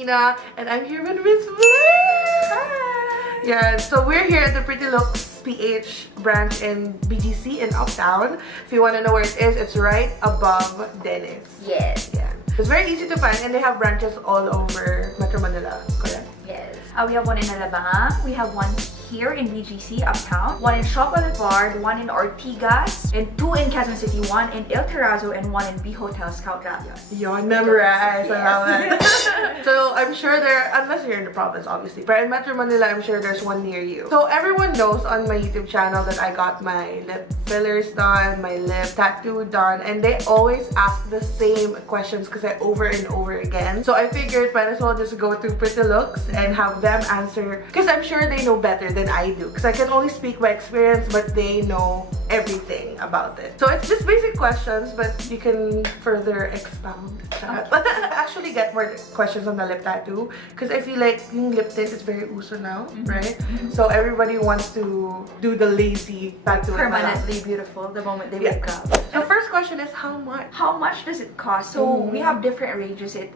Teena, and I'm here with Miss Blair. Hi. Yeah, so we're here at the PRETTYLOKSPH branch in BGC in Uptown. If you want to know where it is, it's right above Dennis. Yes. Yeah. It's very easy to find, and they have branches all over Metro Manila, correct? Yes. We have one in ALABANG. We have one here in BGC, Uptown. One in Shaw Boulevard, one in ORTIGAS, and two in Quezon City, one in Terrazzo, and one in B Hotel Scout Radios. Yon, memorize. Yes. I love it. So I'm sure there, unless you're in the province obviously, but in Metro Manila, I'm sure there's one near you. So everyone knows on my YouTube channel that I got my lip fillers done, my lip tattoo done, and they always ask the same questions because I over and over again. So I figured might as well just go to PRETTYLOOKS and have them answer, because I'm sure they know better than I do, because I can only speak by experience, but they know everything about it. So it's just basic questions, but you can further expound. I actually get more questions on the lip tattoo because I feel like yung lip tint is very uso now, right? So everybody wants to do the lazy tattoo. Permanently beautiful the moment they wake up. The first question is how much? How much does it cost? So we have different ranges. It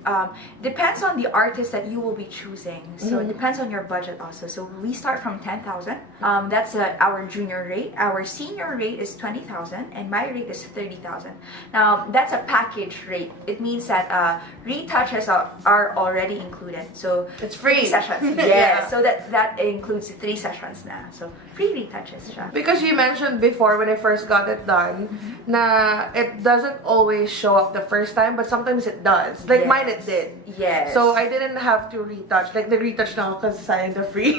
depends on the artist that you will be choosing. So it depends on your budget also. So we start from 10,000. That's our junior rate. Our senior rate is 20,000, and my rate is 30,000. Now that's a package rate. It means that retouches are already included. So It's free. 3 sessions. Yeah. So that includes 3 sessions now. So free retouches siya. Because you mentioned before when I first got it done, na it doesn't always show up the first time, but sometimes it does. Like mine, it did. Yes. So I didn't have to retouch. Like the retouch now because sayang the free.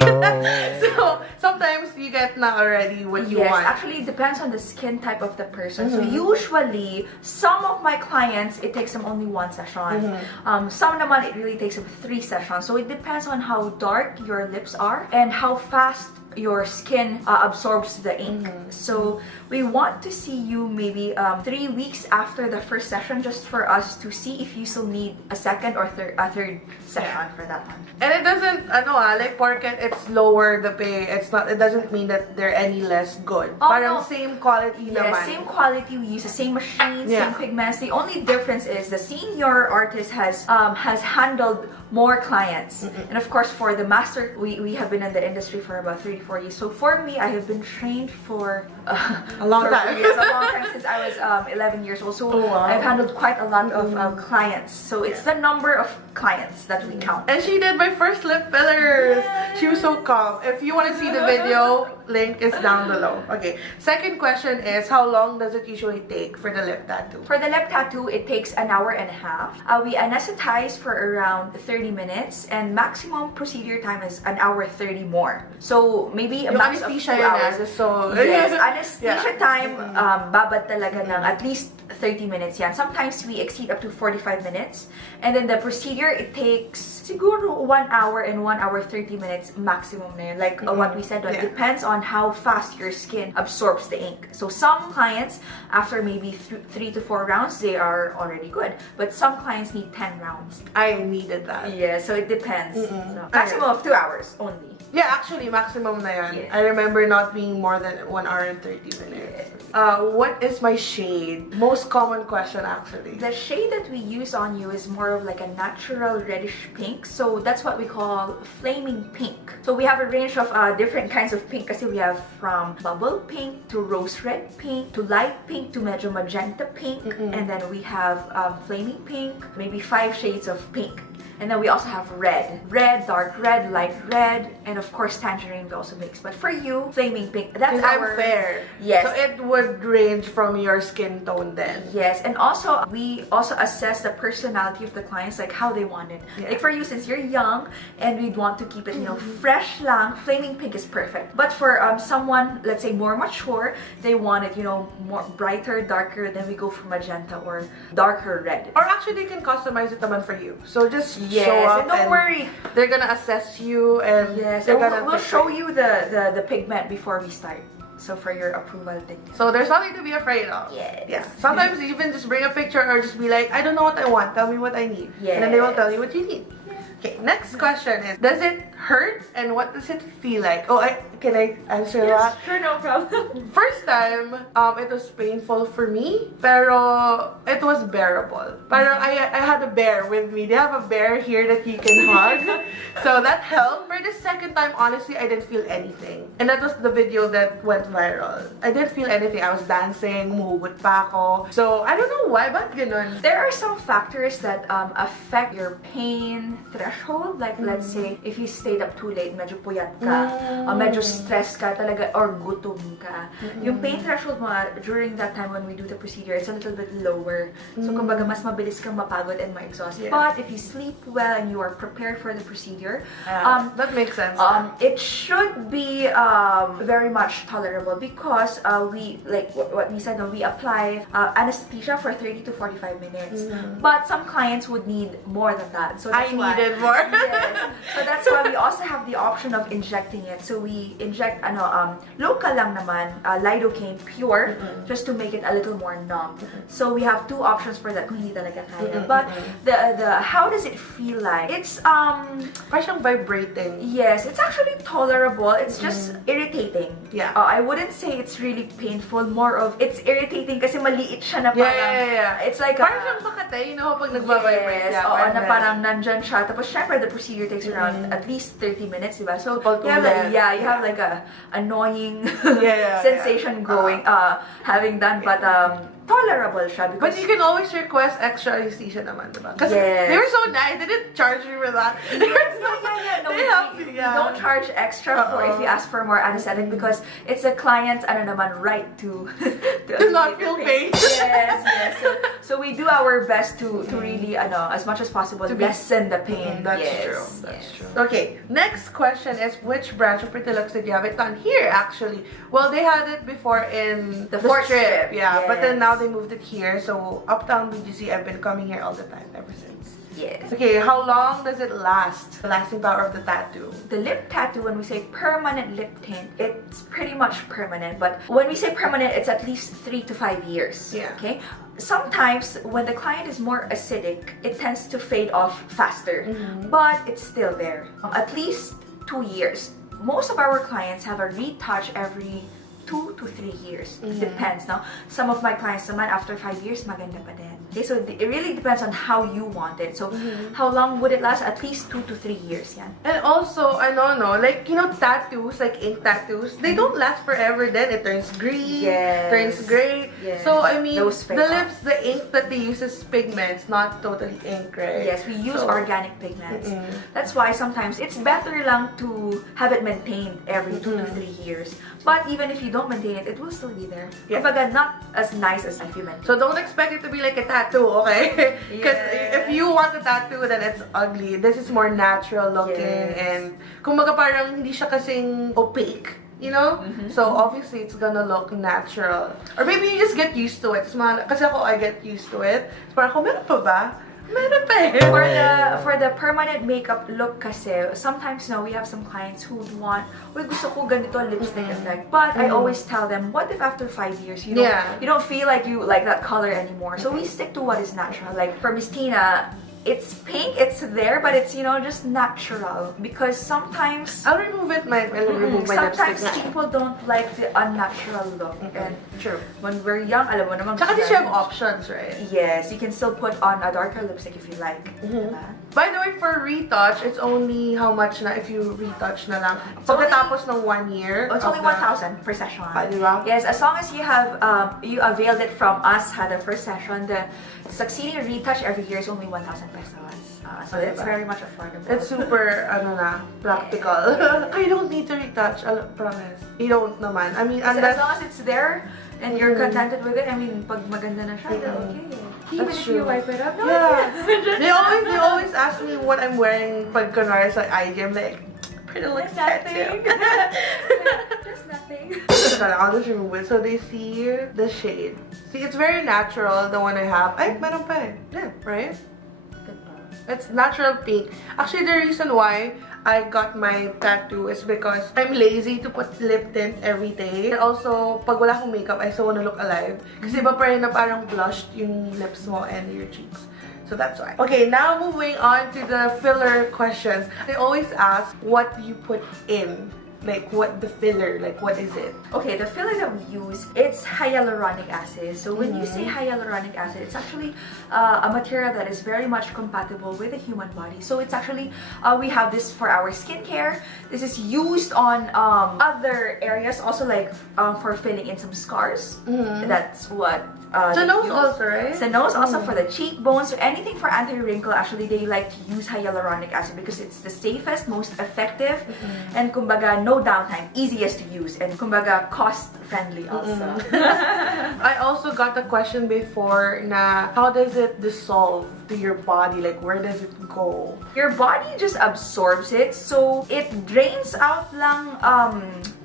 So sometimes you get na already what you want. Actually it depends on the skin type of the person. So usually some of my clients, it takes them only 1 session. Some naman it really takes them 3 sessions. So it depends on how dark your lips are and how fast your skin absorbs the ink. So we want to see you maybe 3 weeks after the first session, just for us to see if you still need a second or third session for that one. And it doesn't, like porket it's lower the pay. It's not. It doesn't mean that they're any less good. Oh, Parang no. same quality naman. Same quality. We use the same machines, same pigments. The only difference is the senior artist has handled more clients, and of course for the master, we have been in the industry for about 34 years. So for me, I have been trained for a long time. Yes, a long time, since I was 11 years old. So I've handled quite a lot of clients. So it's the number of clients that we count. And she did my first lip fillers. She was so calm. If you want to see the video, link is down below. Okay. Second question is, how long does it usually take for the lip tattoo? For the lip tattoo, it takes an hour and a half. We anesthetize for around 30 minutes, and maximum procedure time is an hour 30 more. So maybe a max of 2 hours. Yes, anesthesia time, babad talaga ng at least 30 minutes yan. Sometimes we exceed up to 45 minutes. And then the procedure, it takes siguro 1 hour and 1 hour 30 minutes maximum na yun. Like what we said, it depends on how fast your skin absorbs the ink. So some clients, after maybe 3 to 4 rounds, they are already good. But some clients need 10 rounds. I needed that. Yeah, so it depends. So, maximum of 2 hours only. Yeah, actually, maximum na yan. Yes. I remember not being more than 1 hour and 30 minutes. What is my shade? Most common question, actually. The shade that we use on you is more of like a natural reddish pink. So that's what we call flaming pink. So we have a range of different kinds of pink. Kasi we have from bubble pink to rose red pink to light pink to medyo magenta pink. And then we have flaming pink, maybe 5 shades of pink. And then we also have red, dark red, light red, and of course tangerine we also mix. But for you, flaming pink, that's our... I'm fair. Yes. So it would range from your skin tone then. Yes, and also we also assess the personality of the clients, like how they want it. Like for you, since you're young and we'd want to keep it, you know, fresh lang, flaming pink is perfect. But for someone, let's say more mature, they want it, you know, more brighter, darker, then we go for magenta or darker red. Or actually, they can customize it naman for you. So just show up, and don't worry. They're gonna assess you, and they're gonna we'll show you the pigment before we start. So for your approval thing. So there's nothing to be afraid of. Yes. Sometimes even just bring a picture or just be like, I don't know what I want. Tell me what I need. Yes. And then they will tell you what you need. Okay, next question is, does it hurt and what does it feel like? Oh, can I answer Yes, that? sure, no problem. First time, it was painful for me, pero it was bearable. Pero I had a bear with me. They have a bear here that you can hug. So that helped. For the second time, honestly, I didn't feel anything. And that was the video that went viral. I didn't feel anything. I was dancing, humugot pa ako. So, I don't know why, but ganun. There are some factors that affect your pain threshold. Like, let's say, if you stayed up too late, medyo puyat ka, medyo stressed ka talaga, or gutom ka. Yung pain threshold mo during that time when we do the procedure, it's a little bit lower. So, kumbaga, mas mabilis kang mapagod and ma-exhaust. Yes. But if you sleep well and you are prepared for the procedure, that makes sense. it should be very much tolerable because we, like what we said, we apply anesthesia for 30 to 45 minutes. But some clients would need more than that. So that's why, needed more. Yes. So that's why we also have the option of injecting it. So we inject local lang naman, lidocaine pure, just to make it a little more numb. So we have two options for that kung hindi talaga kaya. But the how does it feel like? It's parang vibrating. yes, it's actually tolerable. It's just irritating. Yeah. I wouldn't say it's really painful. More of it's irritating kasi maliit siya na parang it's like parang siyang makate, you know, pag nagbabibrate. yes, oo, na parang nandyan siya. Tapos syempre the procedure takes around at least 30 minutes, diba? So you have like a annoying sensation going having done, but tolerable siya because but you can always request extra anesthesia naman, diba? Kasi they were so nice. They didn't charge me for that. No, we don't charge extra for if you ask for more anesthetic because it's a client's right to not feel pain. Yes. So we do our best to really as much as possible to lessen the pain. That's true. Okay, next question is which branch of Prettylooks did you have it done here? Actually, well, they had it before in the strip, but then now they moved it here. So Uptown BGC, I've been coming here all the time ever since. Yes. Okay, how long does it last? The lasting power of the tattoo. The lip tattoo, when we say permanent lip tint, it's pretty much permanent. But when we say permanent, it's at least 3 to 5 years. Yeah. Okay. Sometimes when the client is more acidic, it tends to fade off faster, but it's still there. At least 2 years. Most of our clients have a retouch every 2 to 3 years. Depends, no? Some of my clients naman, after 5 years, maganda pa din. Okay, so it really depends on how you want it. So, how long would it last? At least 2 to 3 years, yan. And also, I don't know, like, you know, tattoos, like ink tattoos, they don't last forever then. It turns green, turns gray. Yes. So, I mean, Those the lips, the ink that they use is pigments, not totally ink, right? Yes, we use organic pigments. That's why sometimes it's better lang to have it maintained every 2 to 3 years. But even if you don't maintain it, it will still be there. Yeah. But not as nice as if you maintain it. So don't expect it to be like a tattoo, okay? Because if you want a tattoo, then it's ugly. This is more natural looking and kumbaga parang hindi siya kasing opaque, you know? So obviously it's gonna look natural. Or maybe you just get used to it. Kasi ako, I get used to it. So parang meron pa ba? Meron pa eh. For the permanent makeup look kasi, sometimes we have some clients who want, gusto ko ganito lipstick effect. But I always tell them, what if after 5 years you don't feel like you like that color anymore? So we stick to what is natural. Like for Miss Teena, it's pink, it's there, but it's, just natural. Because sometimes I'll remove it, remove my lipstick. sometimes people don't like the unnatural look. And true, when we're young, alam mo naman. Tsaka you have options, right? Yes, you can still put on a darker lipstick if you like. By the way, for retouch, it's only how much na if you retouch na lang? Pagkatapos ng 1 year? It's only 1,000 per session. Diba? Yes, as long as you have you availed it from us, had the first session, the succeeding retouch every year is only 1,000 pesos. So it's very much affordable. It's super, practical. I don't need to retouch, I promise. You don't naman. I mean, as long as it's there and you're contented with it, I mean, pag maganda na siya, okay. Even if you wipe it up, they always ask me what I'm wearing pag kunwari sa IG. I'm like, Prettylooks nothing. There's nothing. I'll just remove it so they see the shade. See, it's very natural, the one I have. Ay, meron pa eh. Yeah, right? It's natural pink. Actually, the reason why I got my tattoo is because I'm lazy to put lip tint every day. And also, pag wala akong makeup, I still wanna look alive. Kasi iba pa rin na parang blushed yung lips mo and your cheeks. So that's why. Okay, now moving on to the filler questions. They always ask what you put in. Like what the filler, like what is it? Okay, the filler that we use, it's hyaluronic acid. So when you say hyaluronic acid, it's actually a material that is very much compatible with the human body. So it's actually, we have this for our skincare. This is used on other areas, also like for filling in some scars. That's what the nose also, right? The nose also for the cheekbones. So anything for anti-wrinkle, actually they like to use hyaluronic acid because it's the safest, most effective, and kumbaga no downtime, easiest to use, and kumbaga cost-friendly also. I also got the question before na how does it dissolve to your body? Like where does it go? Your body just absorbs it, so it drains out lang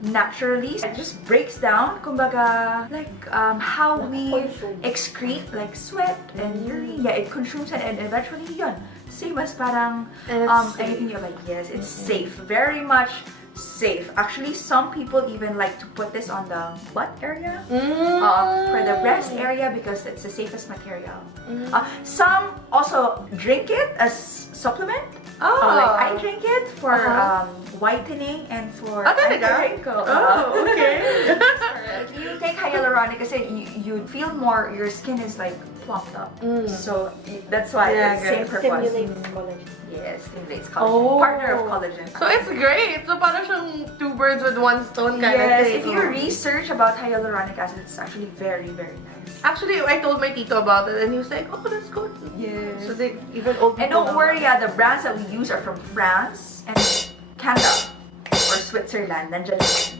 naturally. It just breaks down, kumbaga, like how we excrete like sweat and urine. Yeah, it consumes it, and eventually yun. Same as parang anything you're like, yes, it's safe. Very much safe. Actually, some people even like to put this on the butt area, for the breast area, because it's the safest material. Some also drink it as supplement. Like I drink it for whitening and for wrinkle. Oh, okay. If you take hyaluronic acid, you feel more, your skin is like plumped up. So that's why it's same purpose. Stimulates collagen. Yes, stimulates collagen. Partner of collagen. So it's great. So parang siyang two birds with one stone kind of Yes, thing. if you research about hyaluronic acid, it's actually very, very nice. Actually, I told my tito about it and he was like, oh, that's good. Yes. So they even old people And don't know worry, about it. the brands that we use are from France and Canada or Switzerland. Nandiyan lang.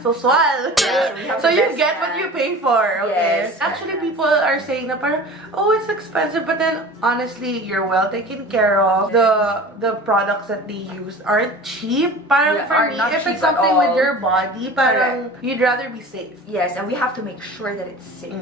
So swal. Yeah, so the you best get what brand. you pay for. Okay. Yes. Actually, people are saying that parang, oh, it's expensive, but then honestly, you're well taken care of. The products that they use aren't cheap. Parang Yeah, for are me, not if cheap it's at something with all. your body, parang you'd rather be safe. Yes, and we have to make sure that it's safe.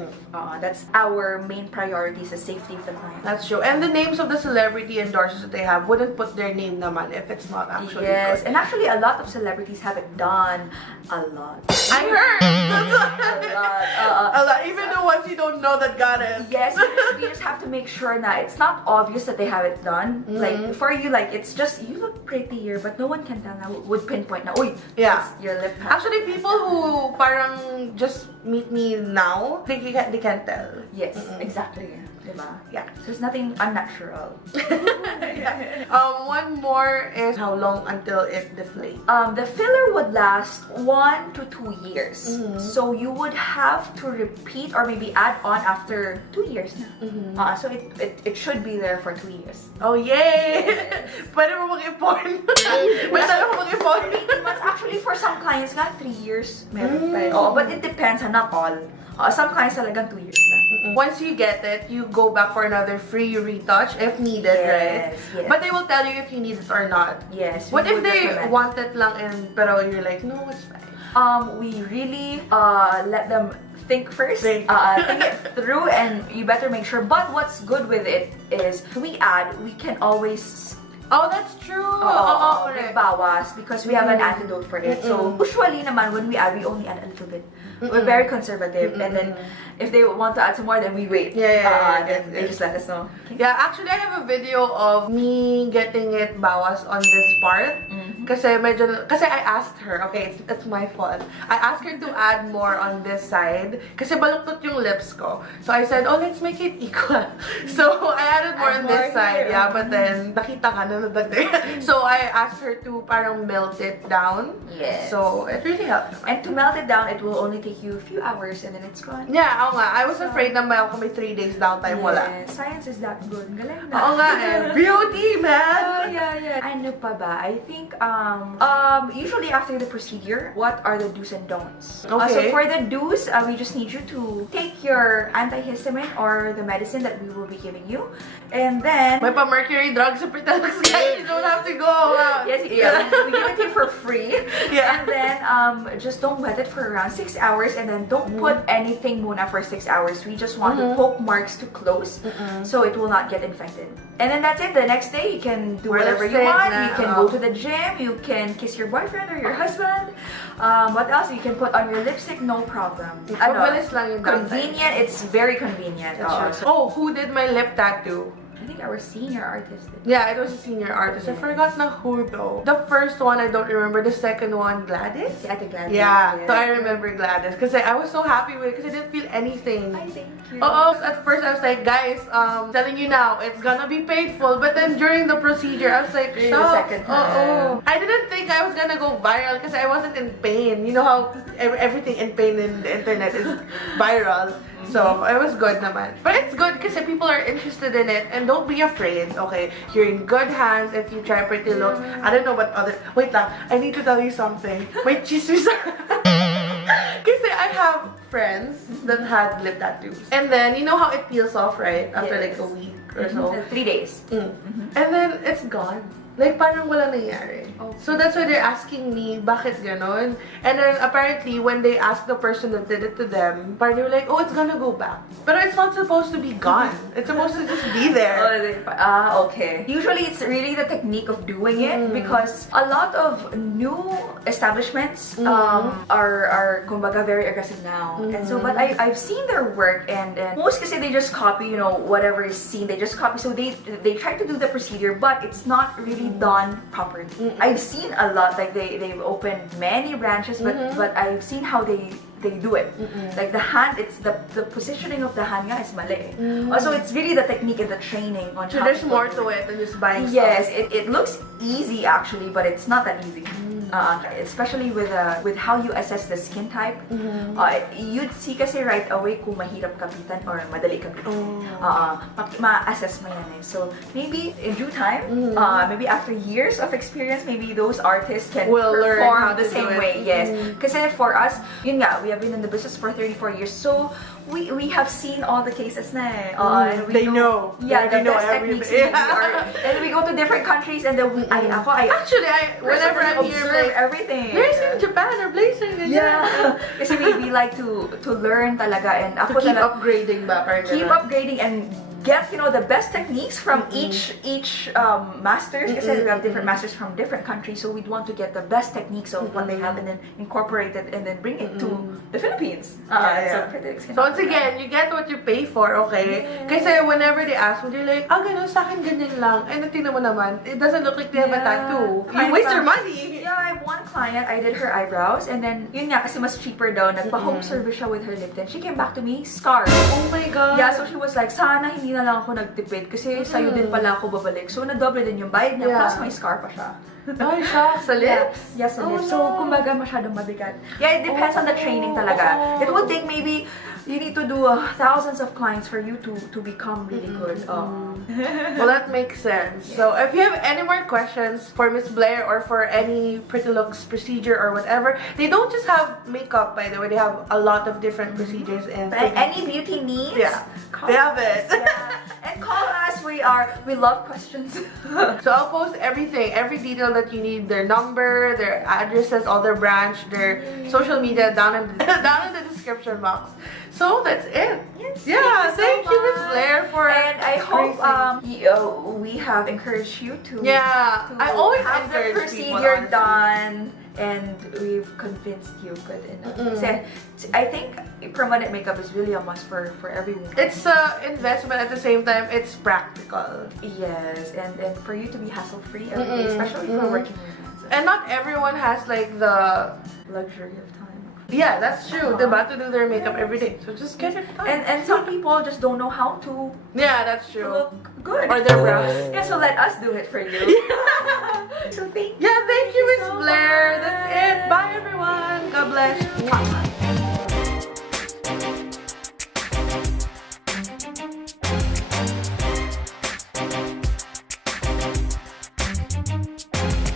That's our main priority, is the safety of the client. That's true. And the names of the celebrity endorsers that they have wouldn't put their name naman if it's not actually Yes, good. and actually a lot of celebrities have it done. A lot. I heard! A A lot. Even the ones you don't know that got it. Yes, because we just have to make sure that it's not obvious that they have it done. Like for you, like it's just you look prettier, but no one can tell now. Would pinpoint na, uy, Yeah. that's your lip patch. Actually, people who parang just meet me now, they can't tell. Yes, exactly. Diba? Yeah. So there's nothing unnatural. Yeah. One more is how long until it deflates? The filler would last 1 to 2 years. So you would have to repeat or maybe add on after 2 years na. So it should be there for 2 years. Oh, yay! Pwede mo mag-ipon. Pwede mo mag-ipon. Actually, for some clients nga, 3 years. Meron pa rin. But it depends, not all. Some clients talagang 2 years lang. Once you get it, you go back for another free retouch if needed, right? Yes. But they will tell you if you need it or not. Yes. What we if would they recommend. want it lang and pero you're like, no, it's fine. We really let them think first, Think. think it through, and you better make sure. But what's good with it is we can always Oh, that's true. may bawas because we have an antidote for it. So usually naman when we add, we only add a little bit. We're very conservative, and then if they want to add some more, then we wait. Then they just let us know. Yeah, actually, I have a video of me getting it bawas on this part. Kasi I asked her, okay, it's my fault. I asked her to add more on this side. Kasi baluktot yung lips ko. So I said, oh, let's make it equal. So I added more on this side. Yeah, but then nakita ka na nadagdag. So I asked her to parang melt it down. Yes. So it really helped. And to melt it down, it will only take you a few hours, and then it's gone. Yeah, oo nga. I was afraid na may 3 days downtime wala. Science is that good. Galing na. Oo nga eh. Beauty, man! Oh, yeah. Ano pa ba? I think, usually after the procedure, what are the do's and don'ts? Okay. So for the do's, we just need you to take your antihistamine or the medicine that we will be giving you. And then... May pa-mercury drugs sa Prettylooks, guys. You don't have to go out. Yes, we give it to you for free. Yeah. And then, just don't wet it for around 6 hours, and then don't put anything muna for 6 hours. We just want the poke marks to close, so it will not get infected. And then that's it. The next day, you can do whatever you want. You can go to the gym. You can kiss your boyfriend or your husband. What else? You can put on your lipstick, no problem. Mabilis lang yung downtime. Convenient. It's very convenient. Oh, who did my lip tattoo? I think our senior artist did. Yeah, it was a senior artist. I forgot na who though. The first one I don't remember. The second one, Gladys? Yeah, the Gladys. Yeah, so I remember Gladys because I was so happy with it because I didn't feel anything. I thank you. Oh, at first I was like, guys, telling you now, it's gonna be painful. But then during the procedure, I was like, During the second time. I didn't think I was gonna go viral because I wasn't in pain. You know how everything in pain in the internet is viral. So, it was good naman. But it's good because people are interested in it and don't be afraid, okay? You're in good hands if you try Pretty Looks. I don't know what other... Wait lang, I need to tell you something. May chismis. Kasi I have friends that had lip tattoos. And then, you know how it peels off, right? After like a week or so. 3 days. And then, it's gone. Like, parang walang nangyari. Okay. So, that's why they're asking me, bakit ganon? And then, apparently, when they asked the person that did it to them, parang they were like, oh, it's gonna go back. But it's not supposed to be gone. It's supposed to just be there. Okay. Usually, it's really the technique of doing it because a lot of new establishments are kumbaga, very aggressive now. And so, but I've seen their work and most kasi they just copy, you know, whatever is seen, they just copy. So, they try to do the procedure, but it's not really done properly. I've seen a lot, like they've opened many branches, but I've seen how they do it. Like the hand, it's the positioning of the hand nga is mali. Also, it's really the technique and the training on So how there's more to it than just buying Yes, stuff. it looks easy actually, but it's not that easy. Especially with how you assess the skin type. You'd see kasi right away kung mahirap kapitan or madali kapitan. Ma-assess mo yan eh. So maybe in due time, maybe after years of experience, maybe those artists can learn how perform the to same do it. way. Yes, kasi for us, yun nga, we have been in the business for 34 years, so we have seen all the cases na eh. And we They know. Yeah, They the know best techniques. everything. And we go to different countries and then Actually, whenever I'm here, observe like, everything. Blair's in Japan or Blair's in ganyan. Yeah. Kasi we like to learn talaga and To keep upgrading ba? Parang keep ganun. upgrading and get, you know, the best techniques from each masters kasi we have different masters from different countries, so we'd want to get the best techniques of what they have and then incorporate it and then bring it to the Philippines. So, So once again, you get what you pay for, okay? Kasi whenever they ask me, they're like, ganun, sa akin ganyan lang. And tingnan mo naman, it doesn't look like they have a tattoo. You waste your money. Yeah, I have one client, I did her eyebrows, and then, yun nga, kasi mas cheaper daw, nagpa-home service siya with her lip tint. She came back to me, scarred. Oh my God. Yeah, so she was like, sana hindi na lang ako nagtipid kasi sa'yo din pala ako babalik. So, na-double din yung bayad niya, plus may scar pa siya. Ay, siya, sa lips? Yeah, sa lips. So, kumbaga, masyadong mabigat. Yeah, it depends on the training talaga. It would take maybe, you need to do thousands of clients for you to become really good. Well, that makes sense. So, if you have any more questions for Miss Blair or for any Pretty Looks procedure or whatever, they don't just have makeup, by the way. They have a lot of different procedures. And any beauty needs, they have it. And call us. We love questions. So, I'll post everything, every detail that you need, their number, their addresses, all their branch, their social media down in the description box. So that's it. Yes, thank you, Miss Blair, for and I hope we have encouraged you to I always have the encourage people, procedure honestly. done, and we've convinced you good enough. Kasi I think permanent makeup is really a must for everyone. It's an investment at the same time. It's practical. Yes, and for you to be hassle-free every day, especially for working women. So And not everyone has like the luxury of time. Yeah, that's true. They're about to do their makeup every day, so just get it done. And some people just don't know how to Yeah, that's true. look good. Or their brows. Yeah, so let us do it for you. So thank you. Yeah, thank you, Miss so Blair. much. That's it. Bye, everyone. God bless. Mwah.